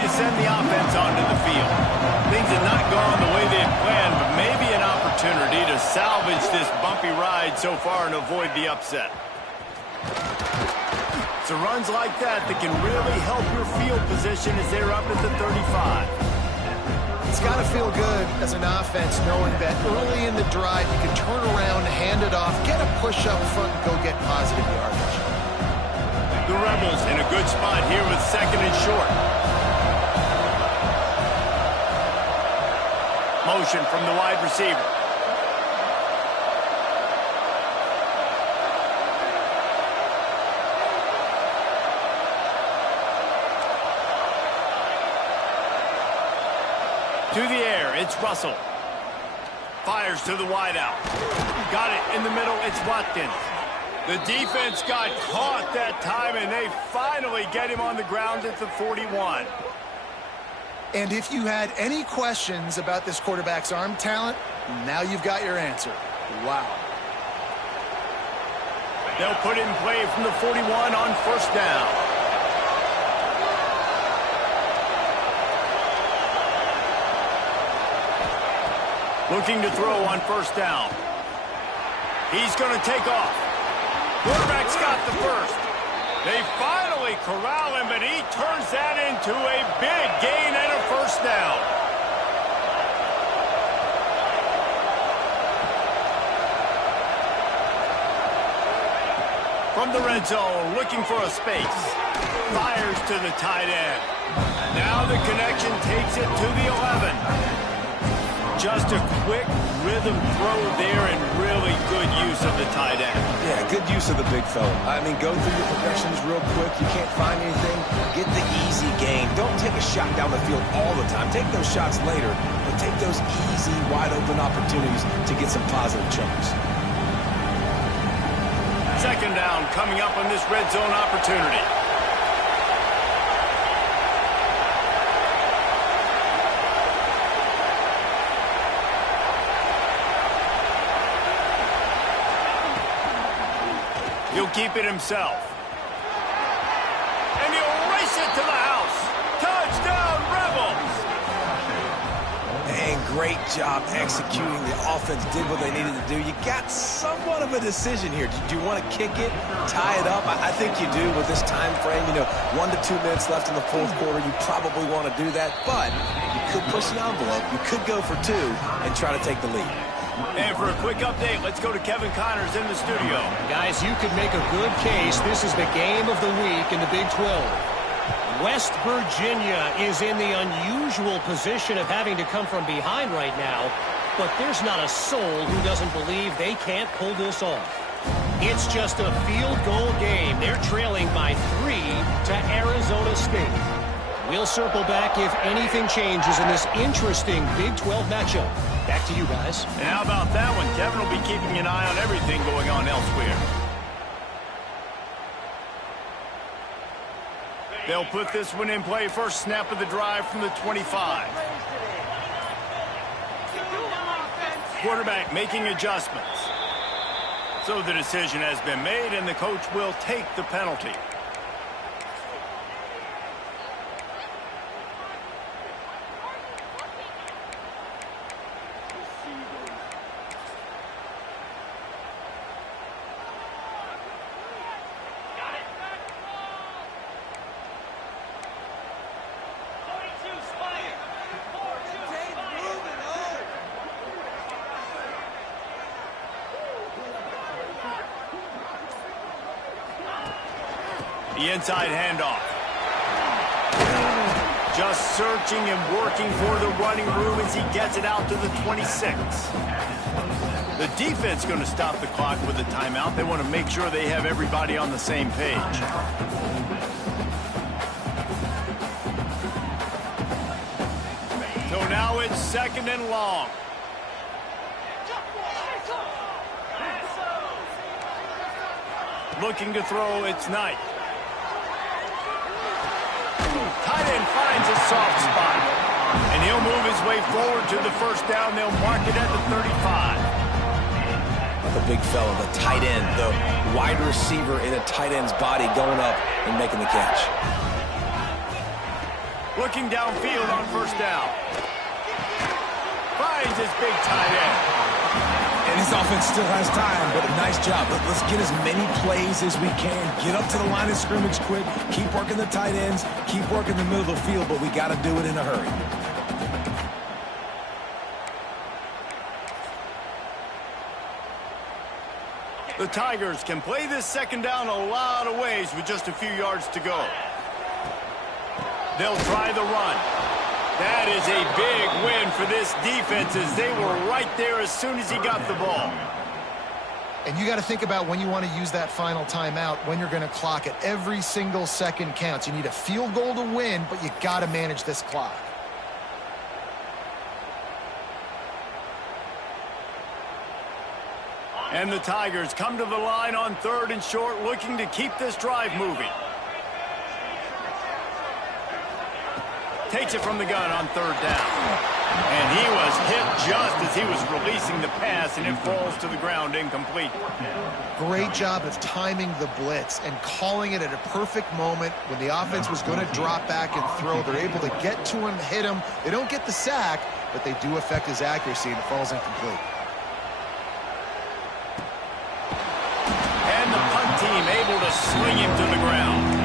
Send the offense onto the field. Things have not gone the way they had planned, but maybe an opportunity to salvage this bumpy ride so far and avoid the upset. It's runs like that can really help your field position as they're up at the 35. It's got to feel good as an offense knowing that early in the drive you can turn around, hand it off, get a push up front, and go get positive yardage. The Rebels in a good spot here with 2nd and short. Motion from the wide receiver. To the air, it's Russell. Fires to the wideout. Got it in the middle, it's Watkins. The defense got caught that time, and they finally get him on the ground at the 41. And if you had any questions about this quarterback's arm talent, now you've got your answer. Wow. They'll put it in play from the 41 on first down. Looking to throw on first down. He's going to take off. Quarterback's got the first. They finally corral him, but he turns that into a big gain and a first down. From the red zone, looking for a space. Fires to the tight end. Now the connection takes it to the 11. Just a quick rhythm throw there and really good use of the tight end. Yeah, good use of the big fella. I mean, go through your progressions real quick. You can't find anything. Get the easy gain. Don't take a shot down the field all the time. Take those shots later, but take those easy, wide-open opportunities to get some positive chunks. Second down coming up on this red zone opportunity. He'll keep it himself. And he'll race it to the house. Touchdown, Rebels! And great job executing. The offense did what they needed to do. You got somewhat of a decision here. Do you want to kick it, tie it up? I think you do with this time frame. 1 to 2 minutes left in the fourth quarter. You probably want to do that, but you could push the envelope. You could go for 2 and try to take the lead. And for a quick update, let's go to Kevin Connors in the studio. Guys, you could make a good case. This is the game of the week in the Big 12. West Virginia is in the unusual position of having to come from behind right now, but there's not a soul who doesn't believe they can't pull this off. It's just a field goal game. They're trailing by 3 to Arizona State. We'll circle back if anything changes in this interesting Big 12 matchup. Back to you guys. And how about that one? Kevin will be keeping an eye on everything going on elsewhere. They'll put this one in play. First snap of the drive from the 25. Quarterback making adjustments. So the decision has been made, and the coach will take the penalty. The inside handoff. Just searching and working for the running room as he gets it out to the 26. The defense going to stop the clock with a timeout. They want to make sure they have everybody on the same page. So now it's second and long. Looking to throw, it's Knight. Tight end finds a soft spot. And he'll move his way forward to the first down. They'll mark it at the 35. The big fella, the tight end, the wide receiver in a tight end's body going up and making the catch. Looking downfield on first down. Finds his big tight end. And this offense still has time, but a nice job. Let's get as many plays as we can. Get up to the line of scrimmage quick. Keep working the tight ends. Keep working the middle of the field, but we got to do it in a hurry. The Tigers can play this second down a lot of ways with just a few yards to go. They'll try the run. That is a big win for this defense as they were right there as soon as he got the ball. And you got to think about when you want to use that final timeout, when you're going to clock it. Every single second counts. You need a field goal to win, but you got to manage this clock. And the Tigers come to the line on 3rd and short, looking to keep this drive moving. Takes it from the gun on 3rd down. And he was hit just as he was releasing the pass, and it falls to the ground incomplete. Great job of timing the blitz and calling it at a perfect moment when the offense was going to drop back and throw. They're able to get to him, hit him. They don't get the sack, but they do affect his accuracy, and it falls incomplete. And the punt team able to sling him to the ground.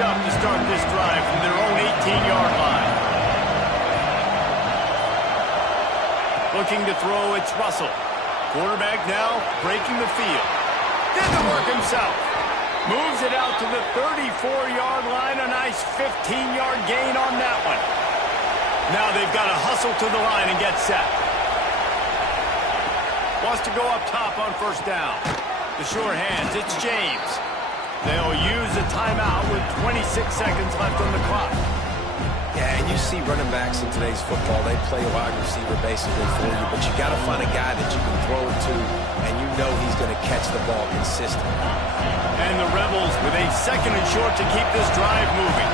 Up to start this drive from their own 18-yard line. Looking to throw, it's Russell. Quarterback now breaking the field. Did the work himself. Moves it out to the 34-yard line. A nice 15-yard gain on that one. Now they've got to hustle to the line and get set. Wants to go up top on 1st down. The sure hands, it's James. They'll use a timeout with 26 seconds left on the clock. Yeah, and you see running backs in today's football, they play wide receiver basically for you, but you got to find a guy that you can throw it to, and you know he's going to catch the ball consistently. And the Rebels with a 2nd and short to keep this drive moving.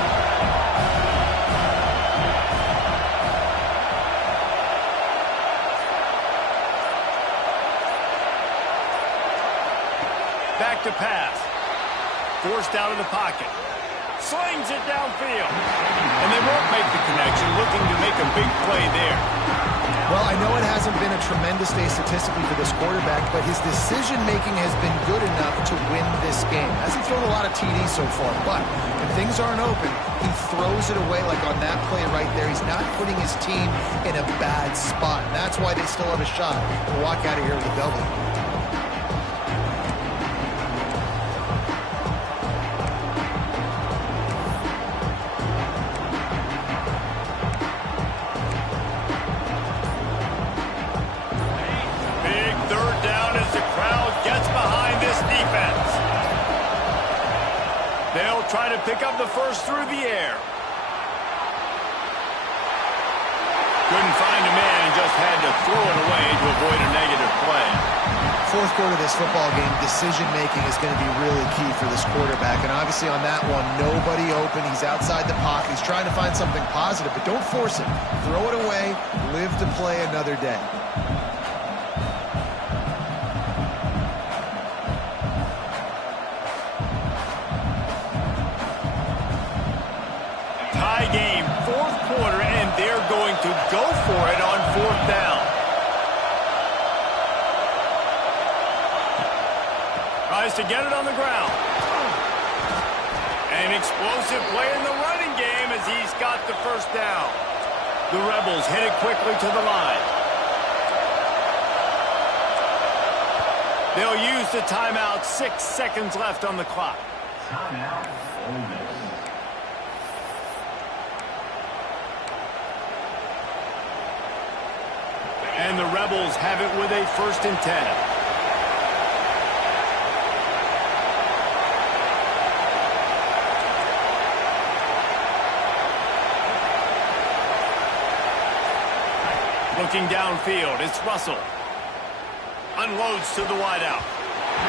Back to pass. Forced out of the pocket. Slings it downfield. And they won't make the connection, looking to make a big play there. Well, I know it hasn't been a tremendous day statistically for this quarterback, but his decision-making has been good enough to win this game. Hasn't thrown a lot of TDs so far, but when things aren't open, he throws it away like on that play right there. He's not putting his team in a bad spot. And that's why they still have a shot to walk out of here with a W. They'll try to pick up the first through the air. Couldn't find a man and just had to throw it away to avoid a negative play. 4th quarter of this football game, decision-making is going to be really key for this quarterback. And obviously on that one, nobody open. He's outside the pocket. He's trying to find something positive, but don't force it. Throw it away. Live to play another day. Tie game, 4th quarter, and they're going to go for it on 4th down. Tries to get it on the ground. An explosive play in the running game as he's got the 1st down. The Rebels headed quickly to the line. They'll use the timeout. 6 seconds left on the clock. Timeout, Ole Miss. And the Rebels have it with a 1st and 10. Looking downfield, it's Russell. Unloads to the wideout.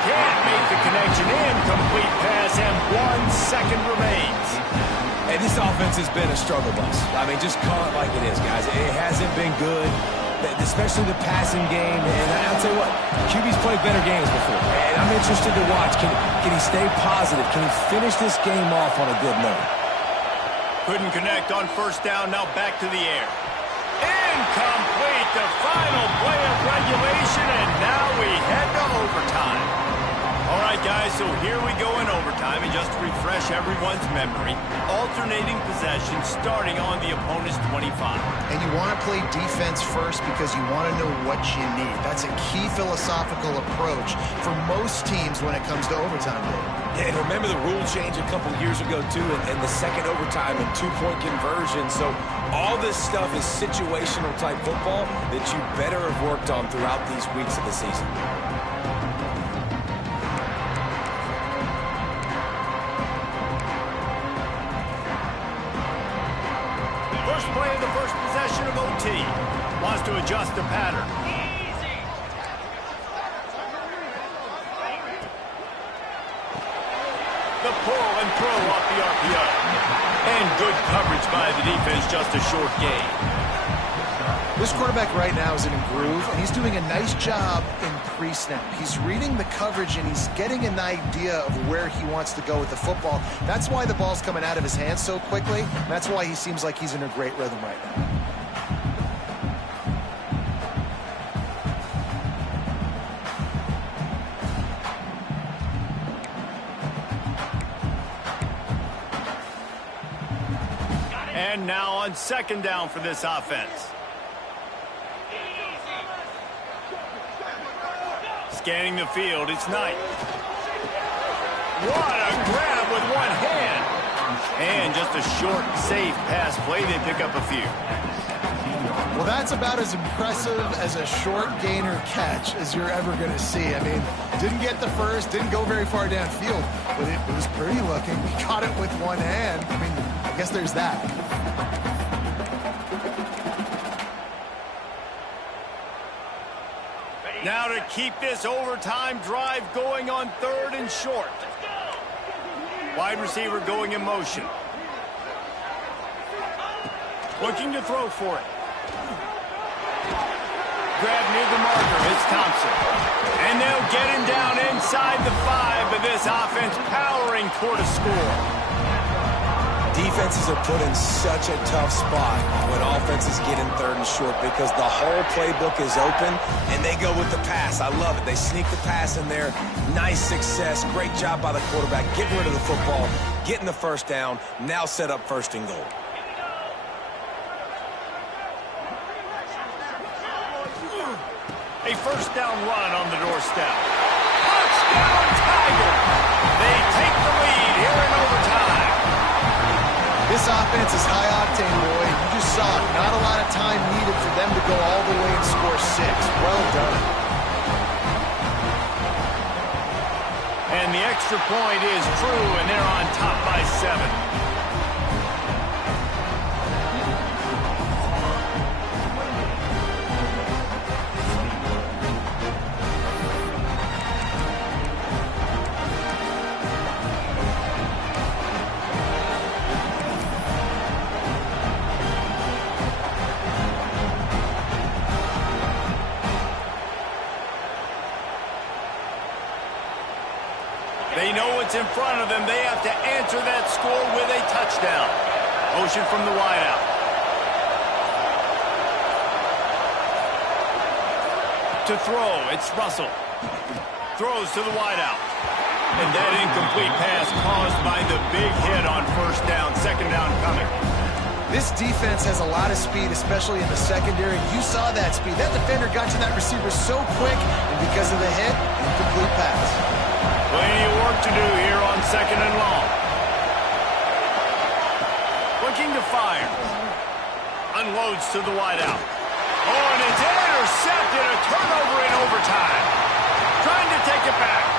Can't make the connection. Incomplete pass, and 1 second remains. Hey, this offense has been a struggle bus. I mean, just call it like it is, guys. It hasn't been good, especially the passing game. And I'll tell you what, QB's played better games before. And I'm interested to watch. Can he stay positive? Can he finish this game off on a good note? Couldn't connect on 1st down. Now back to the air. Incomplete, the final play of regulation, and now we head to overtime. All right, guys. guys, so here we go in overtime, and just to refresh everyone's memory, alternating possession starting on the opponent's 25. And you want to play defense first because you want to know what you need. That's a key philosophical approach for most teams when it comes to overtime, Dave. Yeah, and remember the rule change a couple years ago, too, and the second overtime and two-point conversion. So all this stuff is situational type football that you better have worked on throughout these weeks of the season. First play of the first possession of OT. Wants to adjust the pattern. The pull and throw off the RPO. And good coverage by the defense, just a short gain. This quarterback right now is in a groove, and he's doing a nice job in pre-snap. He's reading the coverage, and he's getting an idea of where he wants to go with the football. That's why the ball's coming out of his hands so quickly, and that's why he seems like he's in a great rhythm right now. And now on second down for this offense. Scanning the field, it's Knight. What a grab with one hand. And just a short, safe pass play. They pick up a few. Well, that's about as impressive as a short gainer catch as you're ever going to see. I mean, didn't get the first, didn't go very far downfield, but it was pretty looking. He caught it with one hand. I mean, I guess there's that. Now to keep this overtime drive going on third and short. Wide receiver going in motion. Looking to throw for it. Grab near the marker. It's Thompson. And they'll get him down inside the 5, but this offense powering toward a score. Defenses are put in such a tough spot when offenses get in third and short because the whole playbook is open, and they go with the pass. I love it. They sneak the pass in there. Nice success. Great job by the quarterback getting rid of the football, getting the first down, now set up first and goal. A first down run on the doorstep. Touchdown, Tiger! They take the lead here in overtime. This offense is high octane, boy. You just saw it. Not a lot of time needed for them to go all the way and score 6. Well done. And the extra point is true, and they're on top by 7. They know what's in front of them. They have to answer that score with a touchdown. Motion from the wideout. To throw, it's Russell. Throws to the wideout. And that incomplete pass caused by the big hit on first down. Second down coming. This defense has a lot of speed, especially in the secondary. You saw that speed. That defender got to that receiver so quick, and because of the hit, incomplete pass. Plenty of work to do here on second and long. Looking to fire. Unloads to the wideout. Oh, and it's intercepted. A turnover in overtime. Trying to take it back.